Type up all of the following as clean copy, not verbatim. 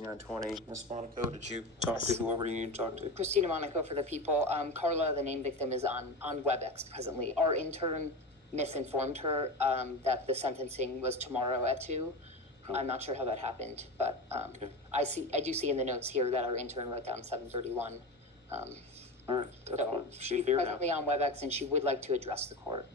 6920. Ms. Monaco, did you talk to whoever you need to talk to? Christina Monaco for the people. Carla, the named victim, is on WebEx presently. Our intern misinformed her that the sentencing was tomorrow at 2. Oh. I'm not sure how that happened, but Okay. I do see in the notes here that our intern wrote down 7:31. All right, that's So fine. she's here now. presently on WebEx and she would like to address the court.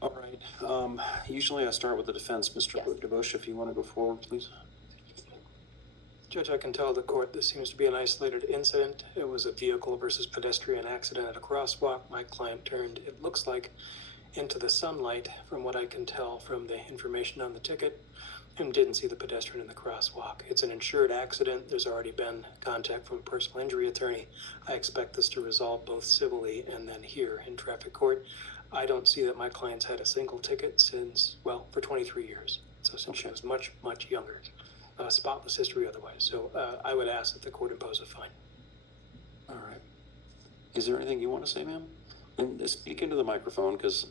All right. Usually I start with the defense. Mr. Yes. DeBosch, if you want to go forward, please. Judge, I can tell the court this seems to be an isolated incident. It was a vehicle versus pedestrian accident at a crosswalk. My client turned, it looks like, into the sunlight from what I can tell from the information on the ticket, and didn't see the pedestrian in the crosswalk. It's an insured accident. There's already been contact from a personal injury attorney. I expect this to resolve both civilly and then here in traffic court. I don't see that my client's had a single ticket since, well, for 23 years. So since she was much, much younger. Spotless history otherwise. So I would ask that the court impose a fine. All right. Is there anything you want to say, ma'am? And speak into the microphone, because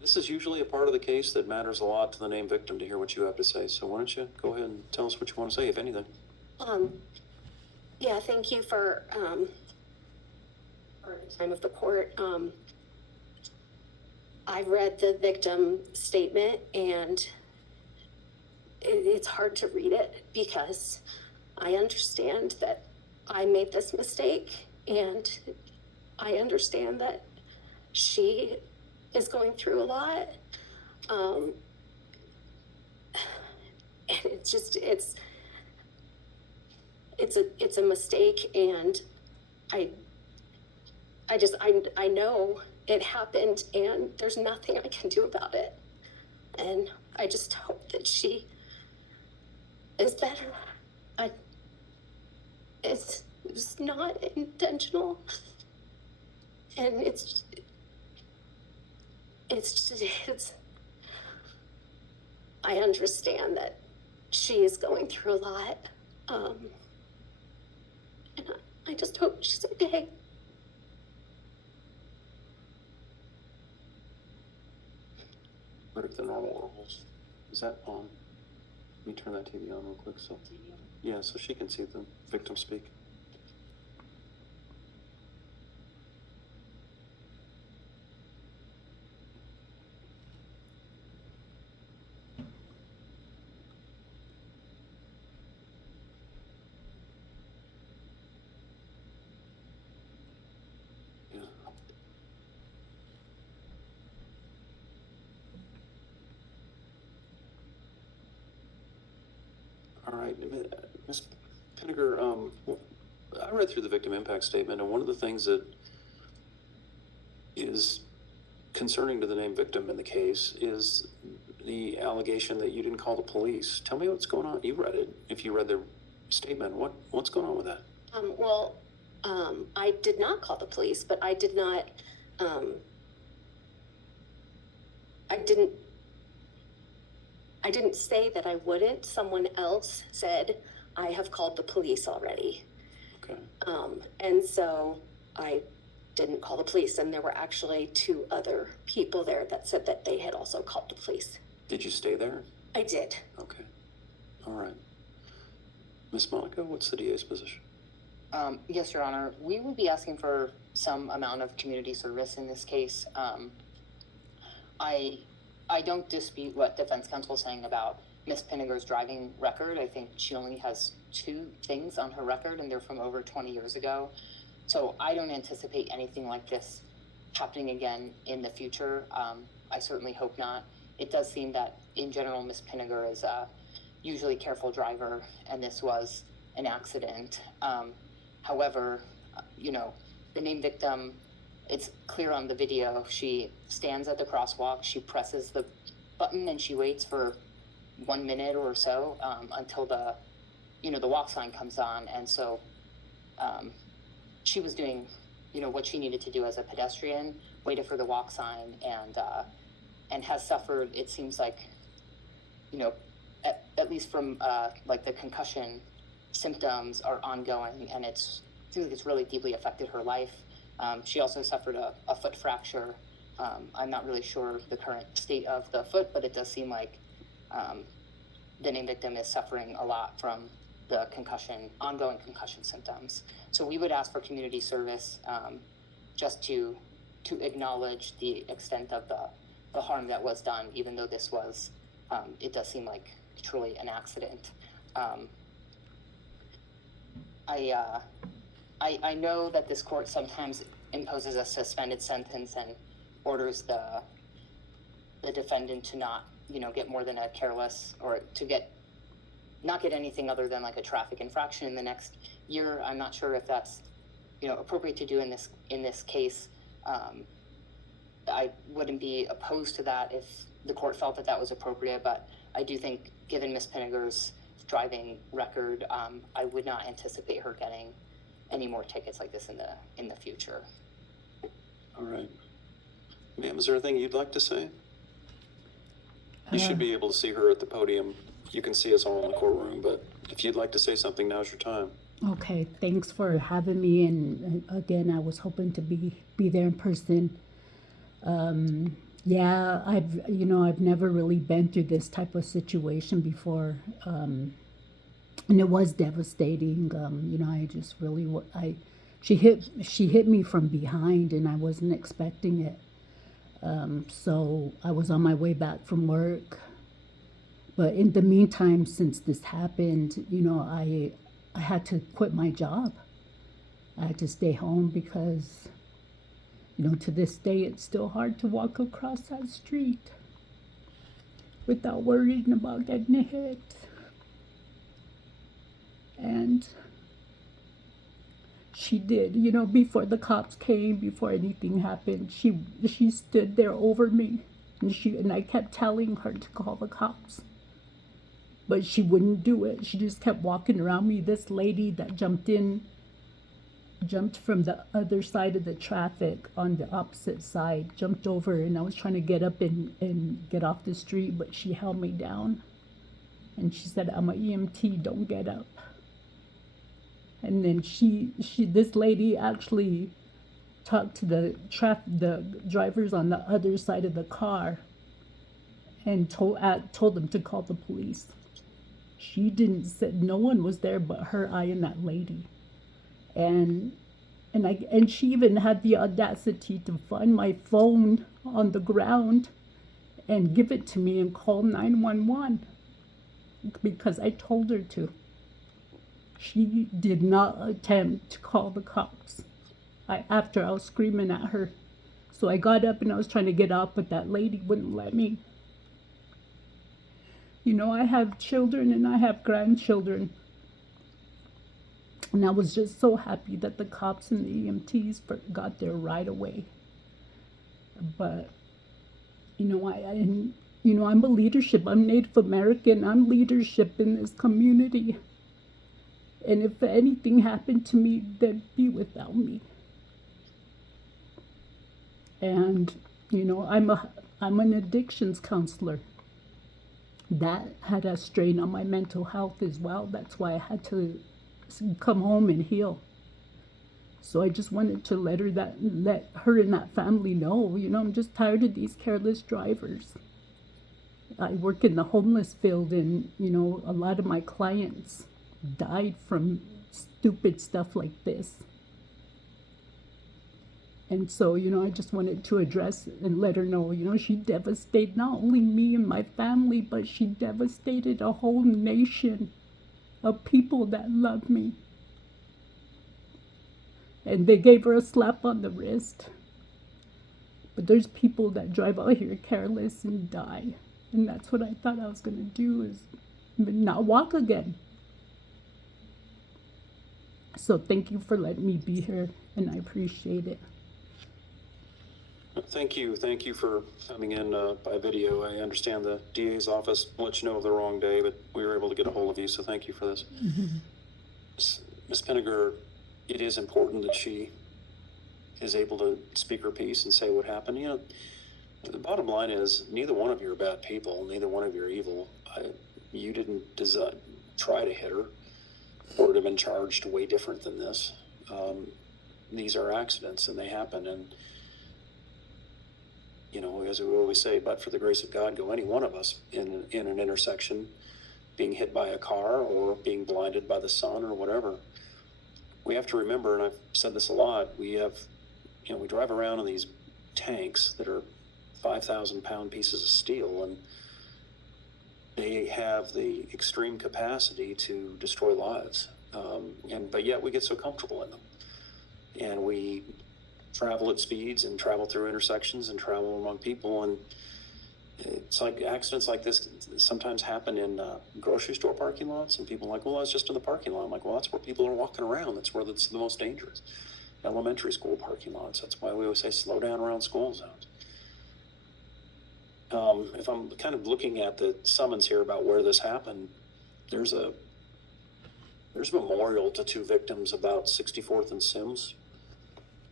this is usually a part of the case that matters a lot to the named victim to hear what you have to say. So why don't you go ahead and tell us what you want to say, if anything. Yeah, thank you for the time of the court. I read the victim statement and it's hard to read it because I understand that I made this mistake and I understand that she is going through a lot. And it's just, it's a mistake, and I know it happened and there's nothing I can do about it. And I just hope that she is better. It's not intentional. And I understand that she is going through a lot. And I just hope she's okay. What if the normal rules? Is that on? Let me turn that TV on real quick. So, yeah, so she can see the victim speak. Yeah. All right, Ms. Pinegar, I read through the victim impact statement, and one of the things that is concerning to the named victim in the case is the allegation that you didn't call the police. Tell me what's going on. You read it. If you read the statement, what's going on with that? I did not call the police, but I did not, I didn't say that I wouldn't. Someone else said, I have called the police already. Okay. And so I didn't call the police, and there were actually 2 other people there that said that they had also called the police. Did you stay there? I did. Okay. All right. Ms. Monaco, what's the DA's position? Yes, Your Honor. We will be asking for some amount of community service in this case. I don't dispute what defense counsel is saying about Ms. Pinegar's driving record. I think she only has 2 things on her record, and they're from over 20 years ago. So I don't anticipate anything like this happening again in the future. I certainly hope not. It does seem that, in general, Ms. Pinegar is a usually careful driver, and this was an accident. However, the named victim, it's clear on the video, she stands at the crosswalk, she presses the button, and she waits for 1 minute or so until the walk sign comes on. And so she was doing, what she needed to do as a pedestrian, waited for the walk sign, and has suffered, it seems like, at least from like the concussion symptoms are ongoing, and it seems like it's really deeply affected her life. She also suffered a foot fracture. I'm not really sure the current state of the foot, but it does seem like, the named victim is suffering a lot from the ongoing concussion symptoms. So we would ask for community service, just to acknowledge the extent of the harm that was done, even though this was, it does seem like truly an accident. I know that this court sometimes imposes a suspended sentence and orders the defendant to not, get more than a careless, or to not get anything other than like a traffic infraction in the next year. I'm not sure if that's, appropriate to do in this case. I wouldn't be opposed to that if the court felt that was appropriate, but I do think, given Ms. Pinegar's driving record, I would not anticipate her getting any more tickets like this in the future. All right. Ma'am, is there anything you'd like to say? You should be able to see her at the podium. You can see us all in the courtroom, but if you'd like to say something, now's your time. Okay, thanks for having me. And again, I was hoping to be there in person. Yeah, I've never really been through this type of situation before. And it was devastating. I just really, she hit me from behind and I wasn't expecting it. So I was on my way back from work. But in the meantime, since this happened, I had to quit my job. I had to stay home because, to this day, it's still hard to walk across that street without worrying about getting hit. And she did, before the cops came, before anything happened, she stood there over me, and I kept telling her to call the cops. But she wouldn't do it. She just kept walking around me. This lady that jumped from the other side of the traffic on the opposite side, jumped over, and I was trying to get up and get off the street, but she held me down. And she said, "I'm an EMT, don't get up." And then this lady actually talked to the drivers on the other side of the car and told them to call the police. She didn't say, no one was there but her, I, and that lady. And she even had the audacity to find my phone on the ground and give it to me and call 911 because I told her to. She did not attempt to call the cops after I was screaming at her. So I got up and I was trying to get up, but that lady wouldn't let me. I have children and I have grandchildren. And I was just so happy that the cops and the EMTs got there right away. But, I'm a leadership. I'm Native American. I'm leadership in this community. And if anything happened to me, they'd be without me. And, I'm an addictions counselor. That had a strain on my mental health as well. That's why I had to come home and heal. So I just wanted to let her and that family know, I'm just tired of these careless drivers. I work in the homeless field, and, a lot of my clients died from stupid stuff like this. And so, I just wanted to address and let her know, she devastated not only me and my family, but she devastated a whole nation of people that love me. And they gave her a slap on the wrist. But there's people that drive out here careless and die. And that's what I thought I was going to do, is not walk again. So thank you for letting me be here, and I appreciate it. Thank you for coming in by video. I understand the DA's office let you know of the wrong day, but we were able to get a hold of you, so thank you for this. Mm-hmm. Ms. Pinegar, it is important that she is able to speak her piece and say what happened. The bottom line is, neither one of you are bad people. Neither one of you are evil. You didn't try to hit her, or would have been charged way different than this. These are accidents, and they happen. And as we always say, but for the grace of God, go any one of us in an intersection. being hit by a car or being blinded by the sun or whatever. We have to remember, and I've said this a lot, we drive around in these tanks that are 5,000 pound pieces of steel, and they have the extreme capacity to destroy lives. But yet we get so comfortable in them. And we travel at speeds and travel through intersections and travel among people. And it's like accidents like this sometimes happen in grocery store parking lots, and people are like, well, I was just in the parking lot. I'm like, well, that's where people are walking around. That's where it's the most dangerous. Elementary school parking lots. That's why we always say slow down around school zones. If I'm kind of looking at the summons here about where this happened, there's a memorial to two victims about 64th and Sims.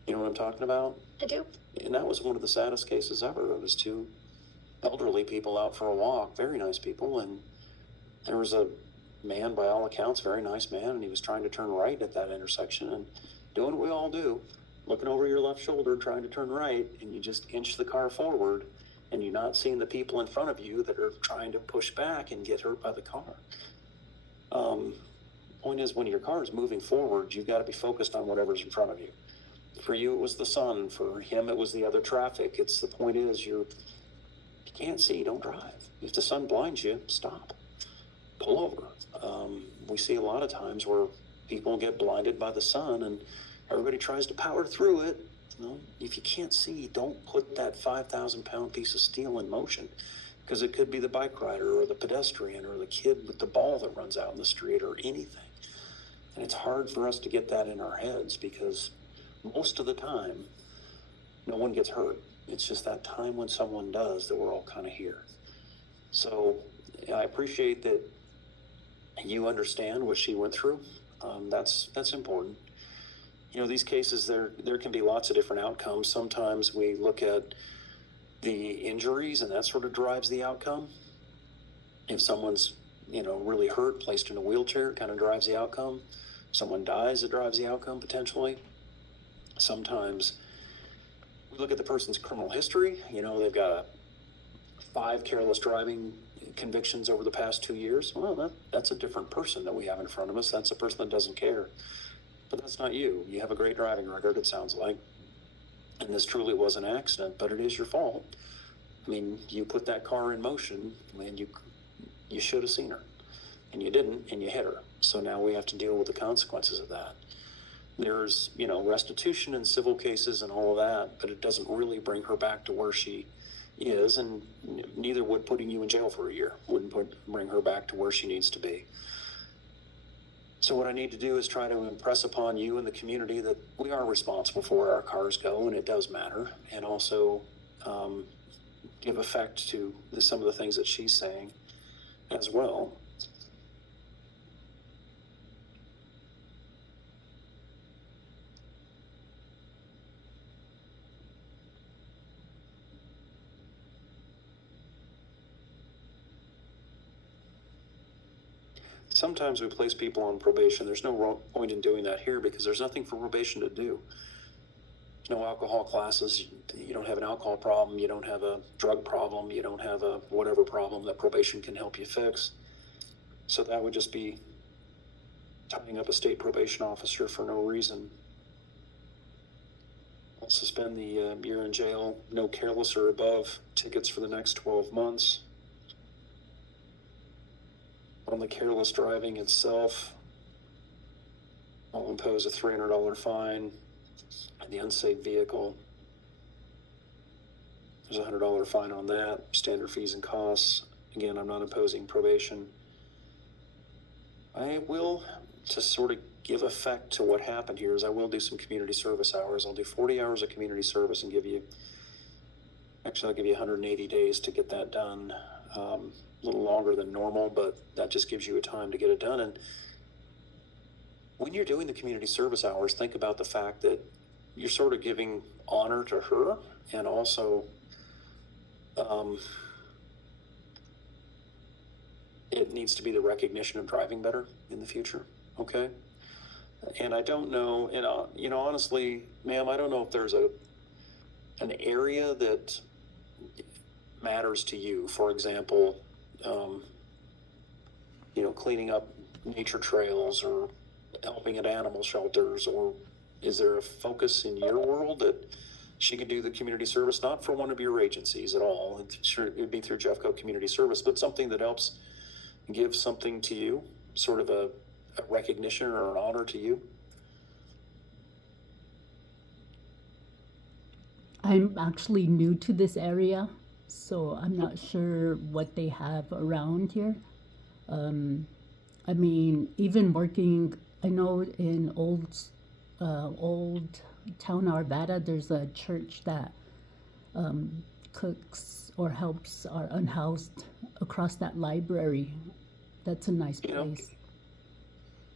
You know what I'm talking about? I do. And that was one of the saddest cases ever. It was two elderly people out for a walk, very nice people, and there was a man, by all accounts, very nice man, and he was trying to turn right at that intersection and doing what we all do, looking over your left shoulder, trying to turn right, and you just inch the car forward, and you're not seeing the people in front of you that are trying to push back and get hurt by the car. Point is, when your car is moving forward, you've got to be focused on whatever's in front of you. For you, it was the sun. For him, it was the other traffic. The point is, you can't see, don't drive. If the sun blinds you, stop. Pull over. We see a lot of times where people get blinded by the sun and everybody tries to power through it. Well, if you can't see, don't put that 5,000 pound piece of steel in motion, because it could be the bike rider or the pedestrian or the kid with the ball that runs out in the street or anything. And it's hard for us to get that in our heads, because most of the time, no one gets hurt. It's just that time when someone does that we're all kind of here. So I appreciate that you understand what she went through. That's important. These cases, there can be lots of different outcomes. Sometimes we look at the injuries, and that sort of drives the outcome. If someone's really hurt, placed in a wheelchair, it kind of drives the outcome. If someone dies, it drives the outcome potentially. Sometimes we look at the person's criminal history. They've got 5 careless driving convictions over the past 2 years. Well, that's a different person that we have in front of us. That's a person that doesn't care. But that's not you. You have a great driving record, it sounds like. And this truly was an accident, but it is your fault. I mean, you put that car in motion, and you should have seen her. And you didn't, and you hit her. So now we have to deal with the consequences of that. There's, restitution in civil cases and all of that, but it doesn't really bring her back to where she is, and neither would putting you in jail for a year. Wouldn't bring her back to where she needs to be. So what I need to do is try to impress upon you and the community that we are responsible for where our cars go, and it does matter, and also give effect to some of the things that she's saying as well. Sometimes we place people on probation. There's no point in doing that here, because there's nothing for probation to do. There's no alcohol classes. You don't have an alcohol problem. You don't have a drug problem. You don't have a whatever problem that probation can help you fix. So that would just be tying up a state probation officer for no reason. I'll suspend the year in jail, no careless or above tickets for the next 12 months. On the careless driving itself, I'll impose a $300 fine. On the unsafe vehicle, there's a $100 fine on that. Standard fees and costs. Again, I'm not imposing probation. I will, to sort of give effect to what happened here, is I will do some community service hours. I'll do 40 hours of community service and I'll give you 180 days to get that done. A little longer than normal, but that just gives you a time to get it done. And when you're doing the community service hours, think about the fact that you're sort of giving honor to her, and also it needs to be the recognition of driving better in the future. Okay. And I don't know, and honestly, ma'am, I don't know if there's an area that matters to you. For example, cleaning up nature trails or helping at animal shelters? Or is there a focus in your world that she could do the community service, not for one of your agencies at all? Sure, it would be through Jeffco Community Service, but something that helps give something to you, sort of a recognition or an honor to you? I'm actually new to this area, so I'm not sure what they have around here. I mean, even working, I know in old town Arvada, there's a church that cooks or helps our unhoused across that library. That's a nice You know, place.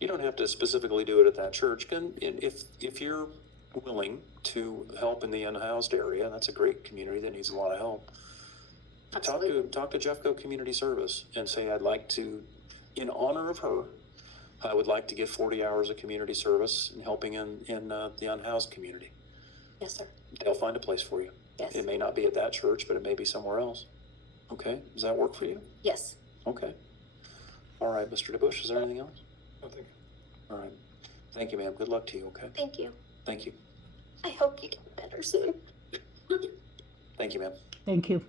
You don't have to specifically do it at that church. If you're willing to help in the unhoused area, that's a great community that needs a lot of help. Absolutely. Talk to Jeffco Community Service and say, I'd like to, in honor of her, I would like to give 40 hours of community service and helping in the unhoused community. Yes, sir. They'll find a place for you. Yes. It may not be at that church, but it may be somewhere else. Okay, does that work for you? Yes. Okay. All right, Mr. DeBush, is there anything else? Nothing. All right. Thank you, ma'am. Good luck to you, okay? Thank you. Thank you. I hope you get better soon. Thank you, ma'am. Thank you.